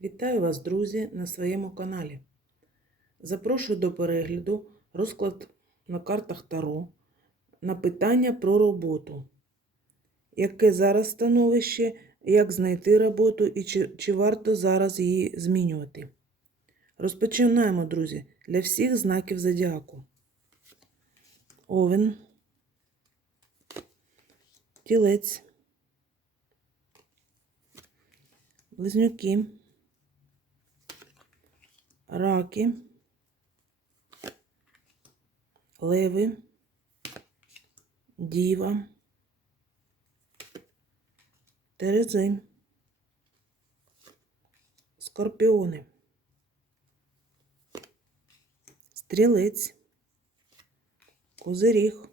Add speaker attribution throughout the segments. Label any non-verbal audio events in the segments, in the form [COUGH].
Speaker 1: Вітаю вас, друзі, на своєму каналі. Запрошую до перегляду розклад на картах Таро на питання про роботу. Яке зараз становище, як знайти роботу і чи, чи варто зараз її змінювати? Розпочинаємо, друзі, для всіх знаків зодіаку. Овен, тілець, близнюки, раки, леви, діва, терези, скорпіони, стрілець, козиріг,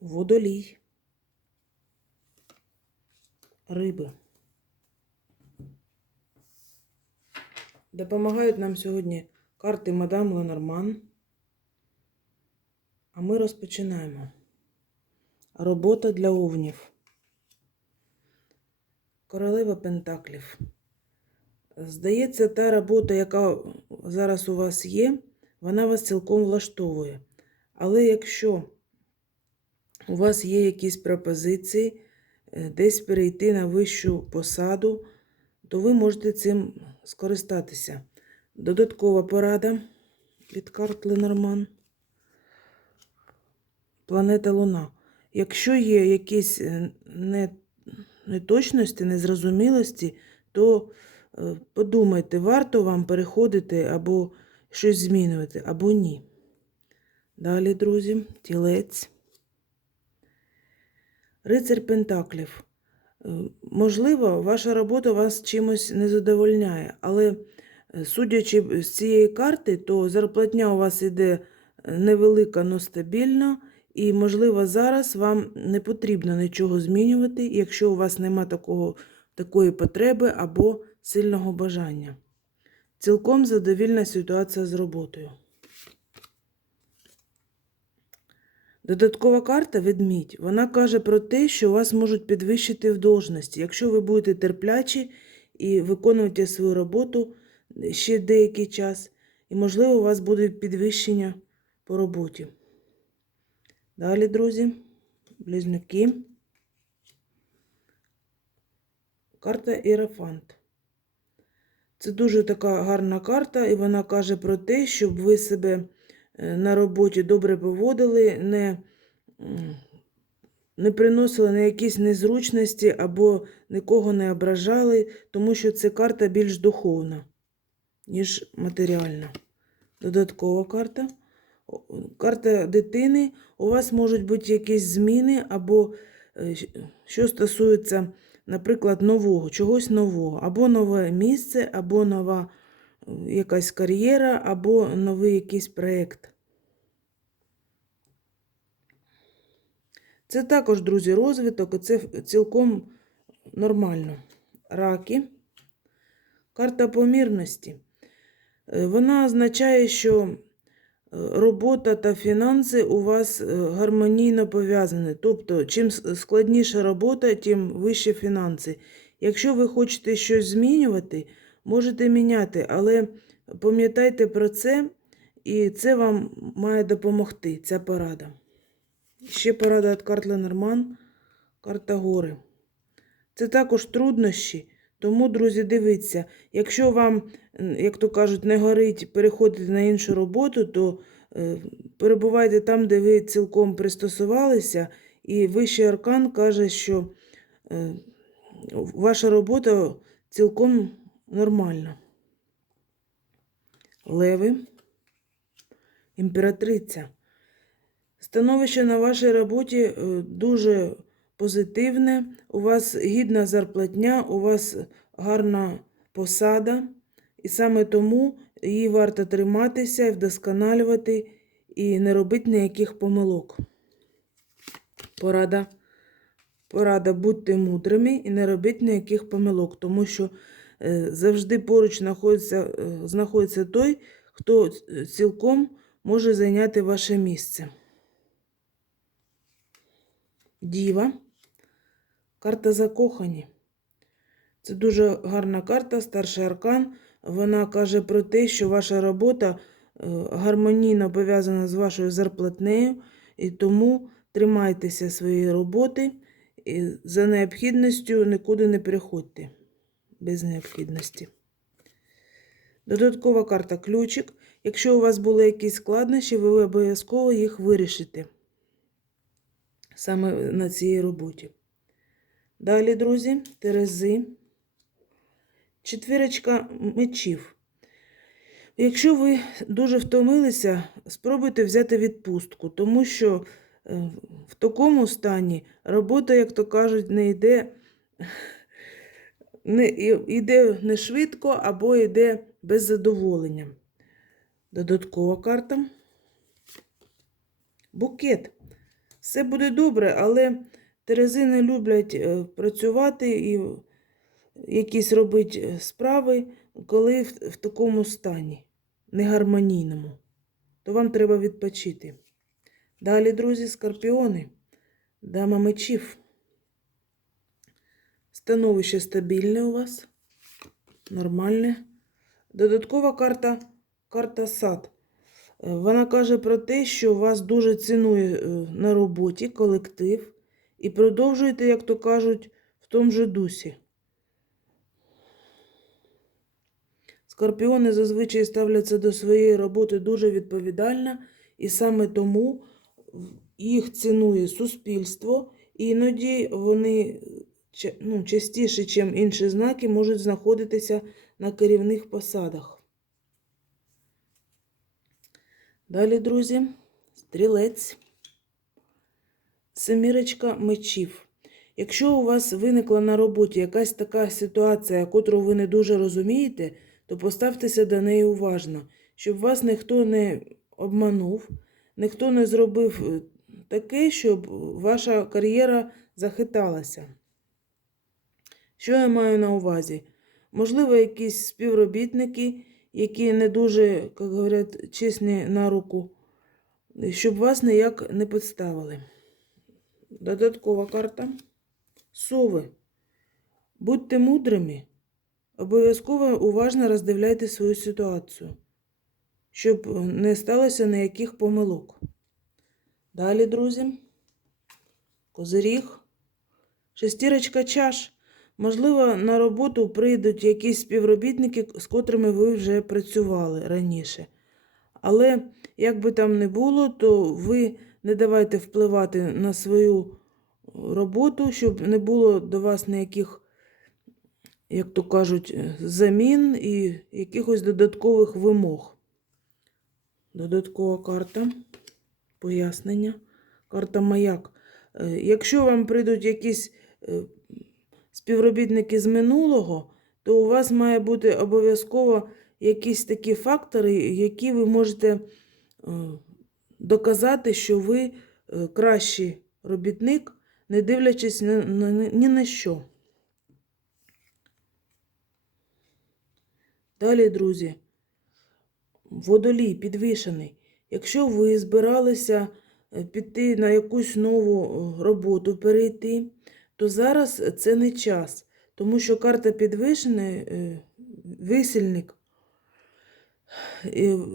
Speaker 1: водолій, риби. Допомагають нам сьогодні карти Мадам Ленорман. А ми розпочинаємо. Робота для овнів. Королева Пентаклів. Здається, та робота, яка зараз у вас є, вона вас цілком влаштовує. Але якщо у вас є якісь пропозиції е, десь перейти на вищу посаду, то ви можете цим скористатися. Додаткова порада від карт Ленорман. Планета Луна. Якщо є якісь е, неточності, незрозумілості, то е, подумайте, варто вам переходити або щось змінювати, або ні. Далі, друзі, тілець. Рицар Пентаклів. Можливо, ваша робота вас чимось не задовольняє, але е, судячи з цієї карти, то зарплатня у вас іде е, невелика, але стабільна, і, можливо, зараз вам не потрібно нічого змінювати, якщо у вас нема такого, такої потреби або сильного бажання. Цілком задовільна ситуація з роботою. Додаткова карта ведмідь. Вона каже про те, що вас можуть підвищити в должності, якщо ви будете терплячі і виконуєте свою роботу ще деякий час, і, можливо, у вас буде підвищення по роботі. Далі, друзі, близнюки. Карта Іерофант. Це дуже така гарна карта, і вона каже про те, щоб ви себе е, на роботі добре поводили, не, не приносили на якісь незручності або нікого не ображали, тому що це карта більш духовна, ніж матеріальна. Додаткова карта. Карта дитини. У вас можуть бути якісь зміни, або е, що стосується, наприклад, нового, чогось нового, або нове місце, або нова е, якась кар'єра, або новий якийсь проєкт. Це також, друзі, розвиток, і це цілком нормально. Раки. Карта помірності. Е, Вона означає, що е, робота та фінанси у вас е, гармонійно пов'язані. Тобто, чим складніша робота, тим вищі фінанси. Якщо ви хочете щось змінювати, можете міняти, але пам'ятайте про це, і це вам має допомогти, ця порада. Ще порада від карт Ленорман, карта гори. Це також труднощі. Тому, друзі, дивіться, якщо вам, як то кажуть, не горить переходити на іншу роботу, то е, перебувайте там, де ви цілком пристосувалися, і вищий аркан каже, що е, ваша робота цілком нормальна. Леви, імператриця. Становище на вашій роботі е, дуже позитивне, у вас гідна зарплатня, у вас гарна посада, і саме тому її варто триматися і вдосконалювати і не робити ніяких помилок. Порада. Порада будьте мудрими і не робіть ніяких помилок, тому що завжди поруч знаходиться, е, знаходиться той, хто е, цілком може зайняти ваше місце. Діва. Карта закохані. Це дуже гарна карта, старший аркан. Вона каже про те, що ваша робота е, гармонійно пов'язана з вашою зарплатнею, і тому тримайтеся своєї роботи і за необхідністю нікуди не переходьте без необхідності. Додаткова карта ключик. Якщо у вас були якісь складнощі, ви обов'язково їх вирішите саме на цій роботі. Далі, друзі, Терези. Четвірочка мечів. Якщо ви дуже втомилися, спробуйте взяти відпустку, тому що е, в такому стані робота, як то кажуть, не йде, не, йде не швидко або йде без задоволення. Додаткова карта. Букет. Все буде добре, але Терези не люблять е, працювати і якісь робити справи, коли в, в такому стані, негармонійному. То вам треба відпочити. Далі, друзі, скорпіони, дама мечів. Становище стабільне у вас, нормальне. Додаткова карта карта сад. Е, Вона каже про те, що вас дуже цінує е, на роботі колектив, і продовжуєте, як то кажуть, в тому же дусі. Скорпіони зазвичай ставляться до своєї роботи дуже відповідально, і саме тому їх цінує суспільство, і іноді вони ну, частіше, ніж інші знаки, можуть знаходитися на керівних посадах. Далі, друзі, стрілець, семірочка мечів. Якщо у вас виникла на роботі якась така ситуація, котру ви не дуже розумієте, то поставтеся до неї уважно, щоб вас ніхто не обманув, ніхто не зробив е, таке, щоб ваша кар'єра захиталася. Що я маю на увазі? Можливо, якісь співробітники, які не дуже, як говорять, чесні на руку, щоб вас ніяк не підставили. Додаткова карта. Сови. Будьте мудрими. Обов'язково уважно роздивляйте свою ситуацію, щоб не сталося ніяких помилок. Далі, друзі, козиріг, шестірочка чаш. Можливо, на роботу прийдуть якісь співробітники, з котрими ви вже працювали раніше. Але, як би там не було, то ви не давайте впливати на свою роботу, щоб не було до вас ніяких, як то кажуть, замін і якихось додаткових вимог. Додаткова карта, пояснення. Карта маяк. Е, Якщо вам прийдуть якісь е, співробітники з минулого, то у вас має бути обов'язково якісь такі фактори, які ви можете е, доказати, що ви е, кращий робітник, не дивлячись ні на, що. Далі, друзі, водолій підвішений. Якщо ви збиралися е, піти на якусь нову роботу, перейти, то зараз це не час, тому що карта підвищений, е, висільник,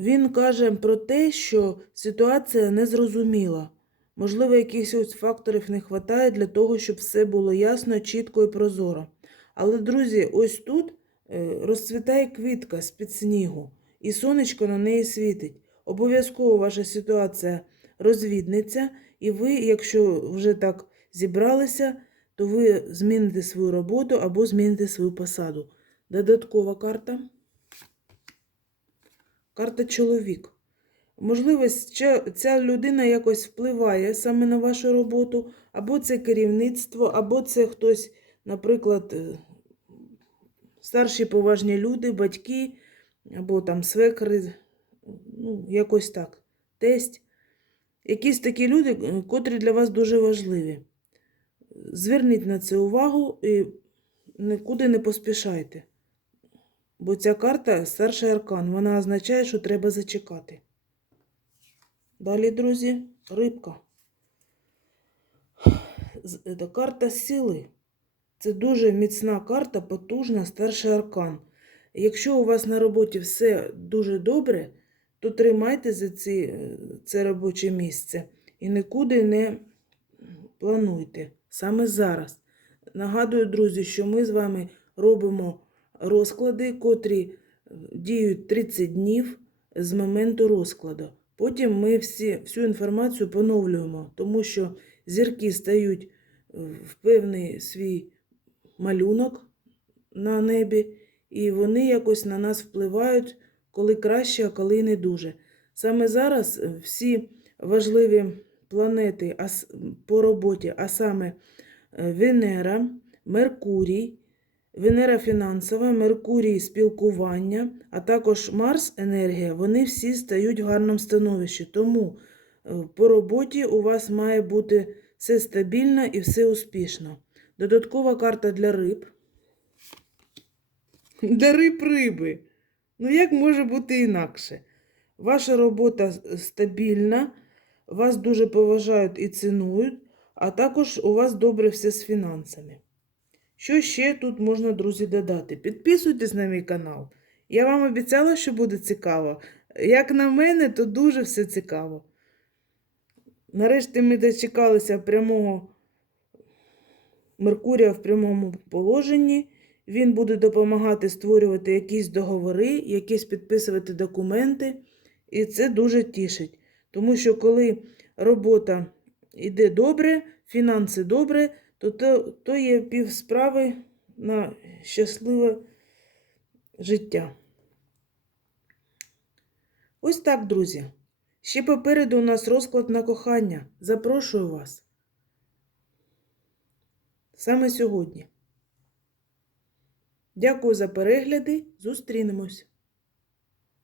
Speaker 1: він каже про те, що ситуація незрозуміла. Можливо, якихось факторів не вистачає для того, щоб все було ясно, чітко і прозоро. Але, друзі, ось тут е, розцвітає квітка з-під снігу, і сонечко на неї світить. Обов'язково ваша ситуація розвідниться, і ви, якщо вже так зібралися, то ви зміните свою роботу або зміните свою посаду. Додаткова карта. Карта чоловік. Можливо, ця людина якось впливає саме на вашу роботу, або це керівництво, або це хтось, наприклад, е, старші поважні люди, батьки, або там свекри, ну, якось так, тесть. Якісь такі люди, е, котрі для вас дуже важливі. Зверніть на це увагу і нікуди не поспішайте. Бо ця карта старший аркан, вона означає, що треба зачекати. Далі, друзі, рибка. Це карта сили. Це дуже міцна карта, потужна, старший аркан. Якщо у вас на роботі все дуже добре, то тримайте за ці, е, це робоче місце і нікуди не плануйте. Саме зараз. Нагадую, друзі, що ми з вами робимо розклади, котрі е, діють 30 днів з моменту розкладу. Потім ми всі, всю інформацію поновлюємо, тому що зірки стають е, в певний свій малюнок на небі, і вони якось на нас впливають, коли краще, а коли не дуже. Саме зараз всі важливі планети по роботі, а саме е, Венера, Меркурій, Венера фінансова, Меркурій спілкування, а також Марс енергія, вони всі стають в гарному становищі. Тому е, по роботі у вас має бути все стабільно і все успішно. Додаткова карта для риб. [LAUGHS] Для риб риби. Ну як може бути інакше? Ваша робота стабільна, вас дуже поважають і цінують, а також у вас добре все з фінансами. Що ще тут можна, друзі, додати? Підписуйтесь на мій канал. Я вам обіцяла, що буде цікаво. Як на мене, то дуже все цікаво. Нарешті ми дочекалися прямого Меркурія в прямому положенні. Він буде допомагати створювати якісь договори, якісь підписувати документи. І це дуже тішить. Тому що коли робота йде добре, фінанси добре, то, то, то є пів справи на щасливе життя. Ось так, друзі. Ще попереду у нас розклад на кохання. Запрошую вас. Саме сьогодні. Дякую за перегляди. Зустрінемось.